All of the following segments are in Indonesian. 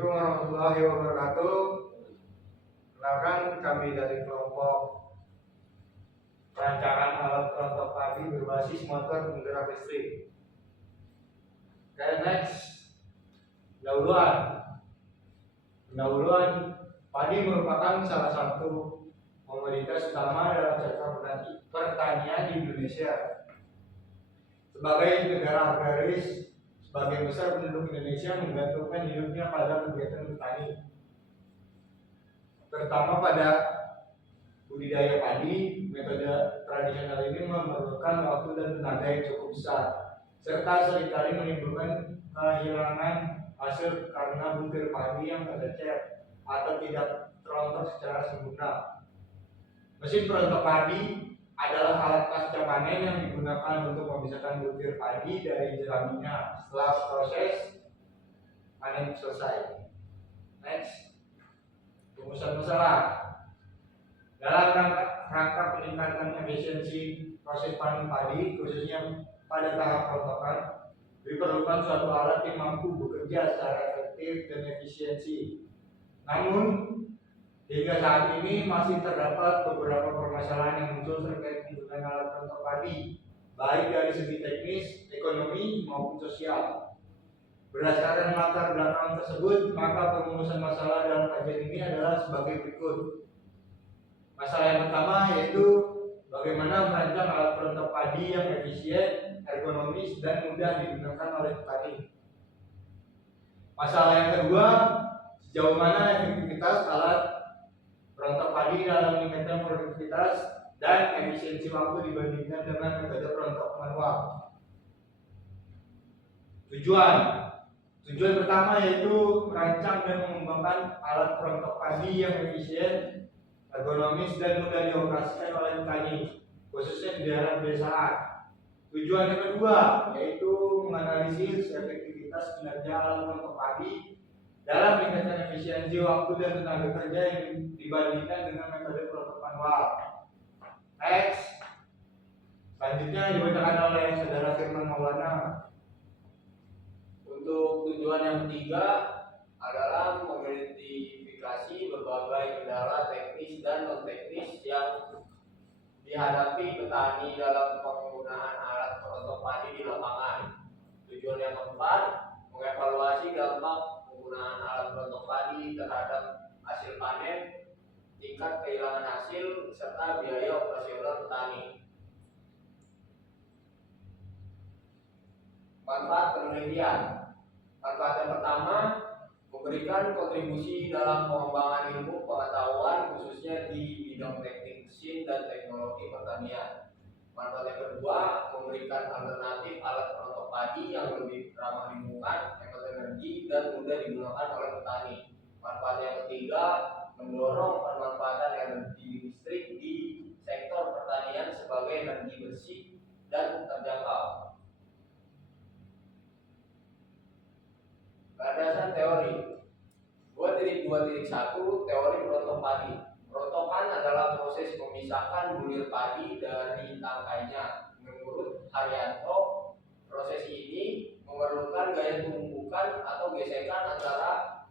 Assalamualaikum warahmatullahi wabarakatuh. Kenalkan, kami dari kelompok perancangan alat perontok padi berbasis motor penggerak listrik. Oke, next. Pendahuluan. Padi merupakan salah satu komoditas utama dalam sektor pertanian di Indonesia. Sebagai negara agraris, sebagian besar penduduk Indonesia menggantungkan hidupnya pada kegiatan bertani, terutama pada budidaya padi. Metode tradisional ini memerlukan waktu dan tenaga yang cukup besar, serta seringkali menimbulkan kehilangan hasil karena butir padi yang tercecer atau tidak terontok secara sempurna. Mesin perontok padi adalah alat pasca panen yang digunakan untuk memisahkan butir padi dari jeraminya setelah proses panen selesai. Next, rumusan masalah. Dalam rangka peningkatan efisiensi proses panen padi, khususnya pada tahap perontokan, diperlukan suatu alat yang mampu bekerja secara efektif dan efisiensi. Namun, hingga saat ini masih terdapat beberapa permasalahan yang muncul terkait penggunaan alat perontok padi, baik dari segi teknis, ekonomi, maupun sosial. Berdasarkan latar belakang tersebut, maka perumusan masalah dalam kajian ini adalah sebagai berikut. Masalah yang pertama yaitu bagaimana merancang alat perontok padi yang efisien, ergonomis, dan mudah digunakan oleh petani. Masalah yang kedua, sejauh mana efektivitas alat perontok padi dalam meningkatkan produktivitas dan efisiensi waktu dibandingkan dengan metode perontok manual. Tujuan pertama yaitu merancang dan mengembangkan alat perontok padi yang efisien, ergonomis, dan mudah dioperasikan oleh petani, khususnya di daerah pedesaan. Tujuan yang kedua yaitu menganalisis efektivitas kinerja alat perontok padi dalam meningkatkan efisiensi waktu dan tenaga kerja yang dibandingkan dengan metode perontok manual. Next. Selanjutnya dibacakan oleh Saudara Firman Maulana. Untuk tujuan yang ketiga adalah mengidentifikasi berbagai kendala teknis dan non teknis yang dihadapi petani dalam penggunaan alat perontok padi di lapangan. Tujuan yang keempat, mengevaluasi dampak penggunaan alat perontok padi terhadap hasil panen, tingkat kehilangan hasil, serta biaya operasional petani. Manfaat penelitian. Manfaat yang pertama, memberikan kontribusi dalam pengembangan ilmu pengetahuan khususnya di bidang teknik mesin dan teknologi pertanian. Manfaat yang kedua, memberikan alternatif alat perontok padi yang lebih ramah lingkungan, hemat energi, dan mudah digunakan oleh petani. Manfaat yang ketiga, mendorong pemanfaatan energi listrik di sektor pertanian sebagai energi bersih dan terjangkau. Landasan teori. 2.2.1 Teori perontok padi. Perontokan adalah proses memisahkan bulir padi dari tangkainya. Menurut Haryanto, proses ini memerlukan gaya tumpukan atau gesekan antara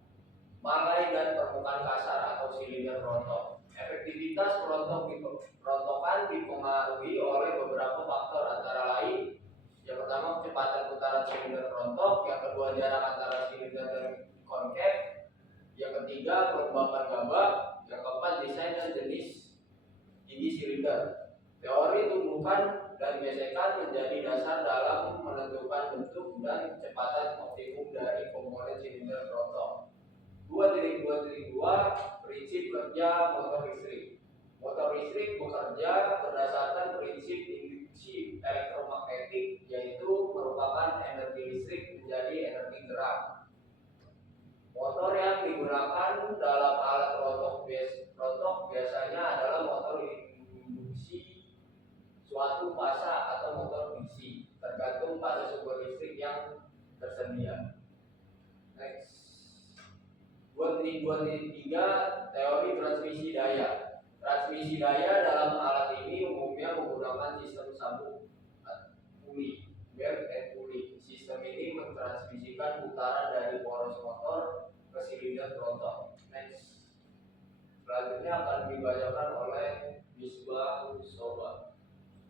malai dan permukaan kasar atau silinder perontok. Efektivitas perontokan dipengaruhi oleh beberapa faktor, antara lain yang pertama kecepatan putaran silinder perontok, yang kedua jarak antara silinder dan konkav, yang ketiga kelembapan gabah, yang keempat desain dan jenis gigi silinder. Teori tumbukan dan gesekan menjadi dasar dalam menentukan bentuk dan kecepatan optimum dari komponen silinder perontok. 2.2.2 Prinsip kerja motor listrik. Motor listrik bekerja berdasarkan prinsip induksi elektromagnetik, yaitu merupakan energi listrik menjadi energi gerak. Motor yang digunakan dalam alat perontok biasanya adalah motor induksi suatu fasa atau motor DC, tergantung pada sumber listrik yang tersedia. Next. 2.3 Teori transmisi daya. Transmisi daya dalam alat ini umumnya menggunakan sistem sambung puli, belt and pulley. Sistem ini mentransmisikan putaran dari poros motor ke silinder selanjutnya akan dibacakan oleh Misbah Soba.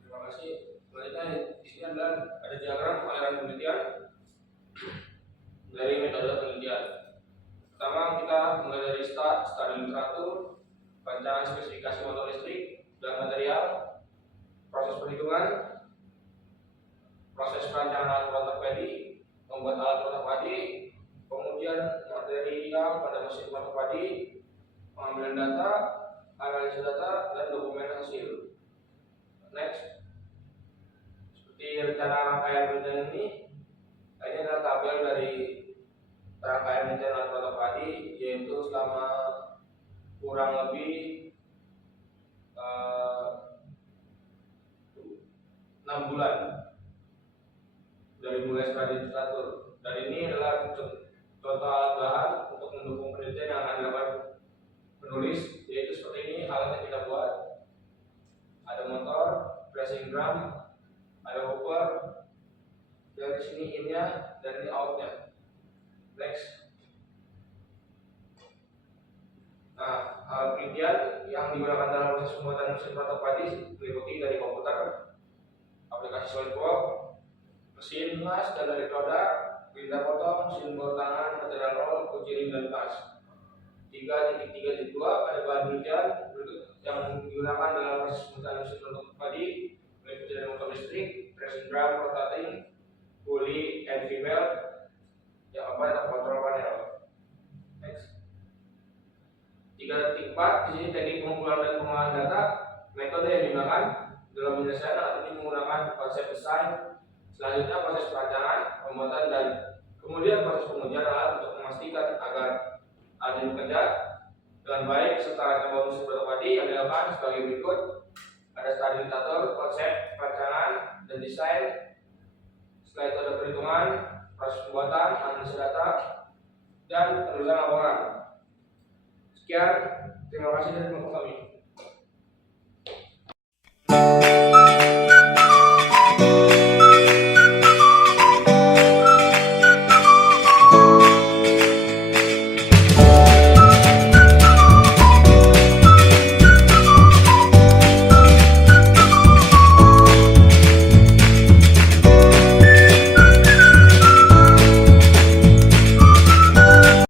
Terima kasih. Selanjutnya di sini adalah ada diagram pengaliran penelitian dari metode penelitian. Pertama kita mulai dari studi literatur, rancangan spesifikasi motor listrik dan material, proses perhitungan, proses perancangan alat ortopedi, membuat alat ortopedi, kemudian material pada mesin ortopedi, pengambilan data, analisis data, dan dokumen hasil. Next, seperti rencana rangkaian penelitian ini adalah tabel dari rangkaian penelitian alat ortopedi, yaitu selama kurang lebih 6 bulan dari mulai studi literatur. Dan ini adalah contoh alat bahan untuk mendukung penelitian yang akan dilakukan penulis, yaitu seperti ini alat yang kita buat. Ada motor, pressing drum, ada hopper, dari sini innya dan ini outnya. Next. Nah, alat penelitian yang digunakan dalam proses pembuatan mesin ortopedi meliputi dari komputer, aplikasi SolidWorks, mesin las dan dari roda, pindah potong, mesin bor tangan, material roll, kunci rim dan pas. 3.3.2 ada bahan penelitian yang digunakan dalam proses pembuatan mesin ortopedi meliputi dari motor listrik, pressing drum, rotating, pulley, and female, yang ada kontrol panel. Next. 3.4 di sini teknik pengumpulan dan pengolahan data, metode yang digunakan dalam penyelesaian alat ini menggunakan konsep desain. Selanjutnya proses perancangan, pembuatan dan kemudian proses pengujian alat untuk memastikan agar alat ini bekerja dengan baik serta rangkaian mesin ortopedi yang dilakukan sebagai berikut. Ada studi literatur, konsep, perancangan, dan desain. Setelah itu ada perhitungan, proses pembuatan, analisis data, dan penulisan laporan. Sekian, terima kasih dan terima kasih.